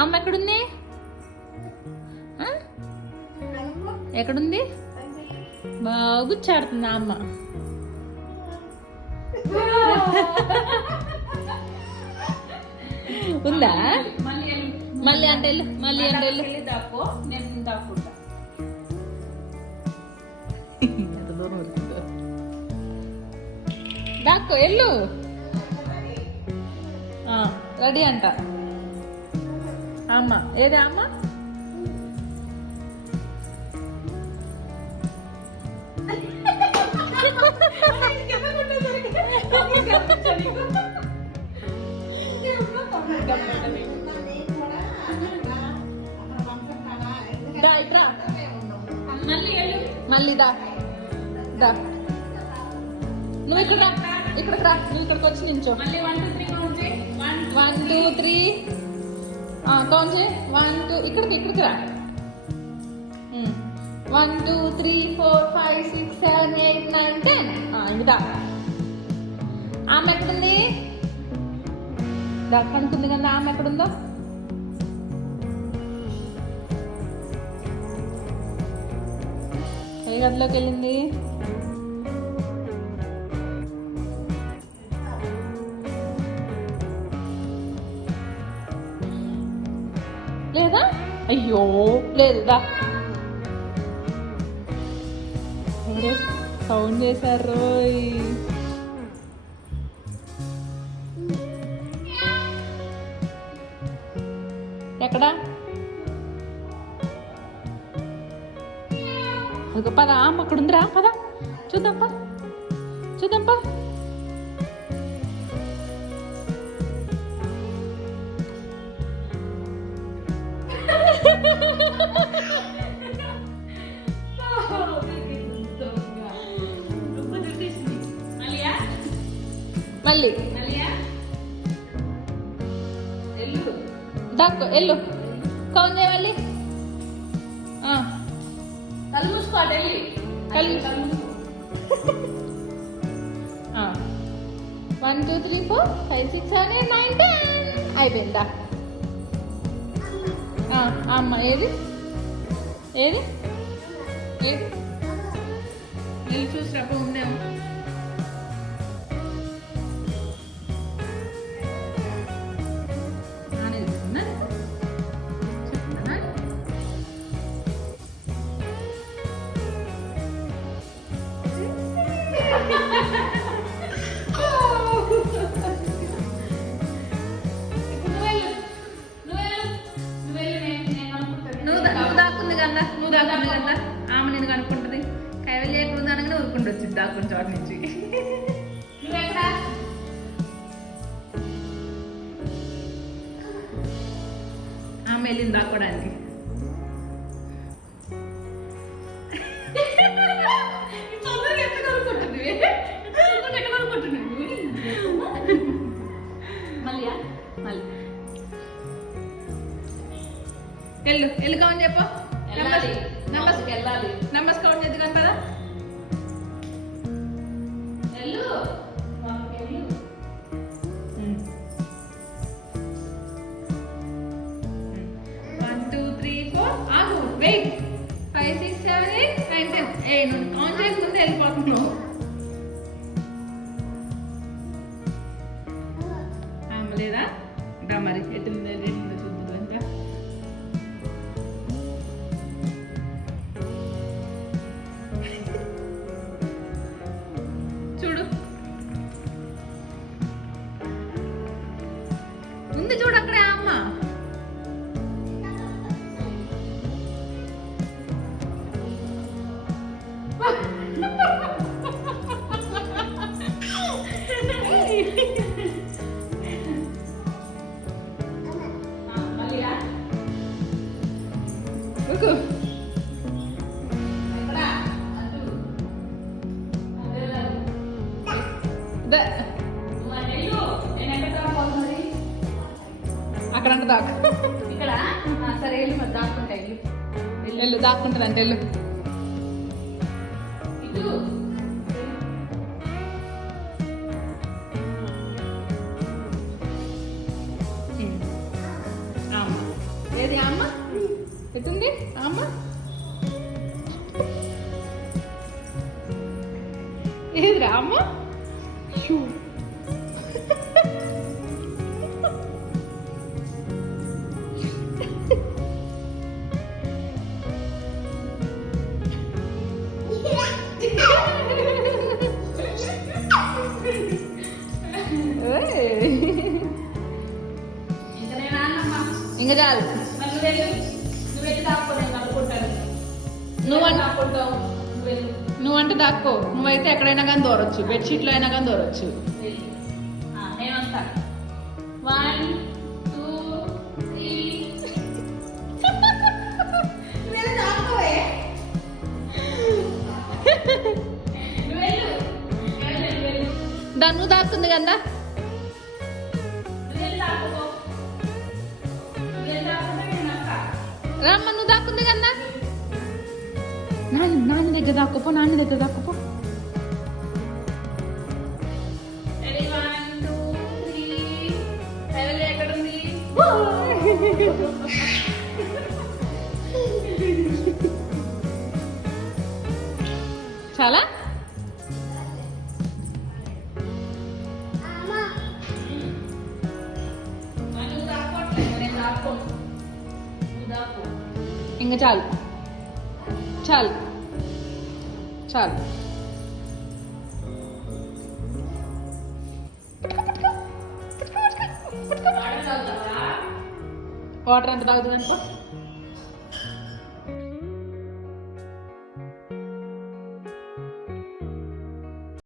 అమ్మ ఎక్కడుంది? ఎక్కడుంది? గుచ్చాడుతుంది అమ్మ. ఉందా? మళ్ళీ అంటే మళ్ళీ అంటే దాక్కో, నేను దాక్కుంటా. ఎంత దూరం వెళ్తుందో. దాక్కో ఎల్లు. రెడీ అంట అమ్మ. ఏదే అమ్మ? మళ్ళీ దా దా. నువ్వు ఇక్కడ ఇక్కడికి రా. నువ్వు ఇక్కడికి వచ్చి నించో. 1 2 3 కౌంట్ చేయి. 1 2 ఇక్కడికి రా. 1 2 3 4 5 6 7 8 9 10. ఇంకా ఆమె ఎక్కడుంది? కనుక్కుంది కదా ఆమె ఎక్కడుందో. ఏ గదిలోకి వెళ్ళింది? లేదా? అయ్యో లేదు. దా. సౌండ్ చేశారు. ఎక్కడా? పద అమ్మ అక్కడ ఉందిరా. పద చూద్దాం. చూద్దాం. మళ్ళీ దాక్కో ఎల్లు. కౌన్ చేయ మళ్ళీ. కళ్ళు మూసుకోవాలి. కళ్ళు 1 2 3 4 5 6 7 8 9 10 అయిపోయిందా? అమ్మ ఏది ఏది ఏది? నేను చూసినప్పుడు ఉందేమో. నువ్వు దాక్కుంది కదా ఆమె నేను కనుక్కుంటుంది. కైవల్య ఎక్కడుంది అనగానే ఊరుకుంటూ వచ్చింది దాక్కుని చోట నుంచి. నువ్వెక్కడా? ఆమె వెళ్ళింది దాక్కోడానికి. ఎల్లు కౌంట్ చెప్పు. నంబర్స్ కౌంట్ చేద్దు కదా. ఎల్లు 1 2 3 4 ఆగు. వెయిట్ 5 6 7 8 9 10. నువ్వు కౌంట్ చేయకుండా వెళ్ళిపోతున్నావు. లేదా దా మరి ఎట్లుందో చూద్దు ఎంత. చూడు ఉంది చూడు అక్కడే అమ్మ. అక్కడ దాకా ఇక్కడ సరే వెళ్ళి మరి దాక్కుంటా. వెళ్ళు దాక్కుంటుంది అంటే వెళ్ళు. ఏయ్. ఇంకా చాలు నువ్వంటే దాక్కో. నువ్వైతే ఎక్కడైనా కానీ దూరొచ్చు, బెడ్షీట్లో అయినా కానీ దూరొచ్చు. నేను వస్తా 1 2 3 నువ్వు దాక్కోవే నువ్వు వెళ్ళు దాన్ని దాక్కుంది కదా. రమ్మ నువ్వు దాక్కుంది కదా. నాన్న దగ్గర దాక్కుపో, నాన్న దగ్గర దాక్కుపో. చాలా ఇంకా చాలు చాలు చాలు. వాటర్ ఎంత తాగుతుంది అనుకో.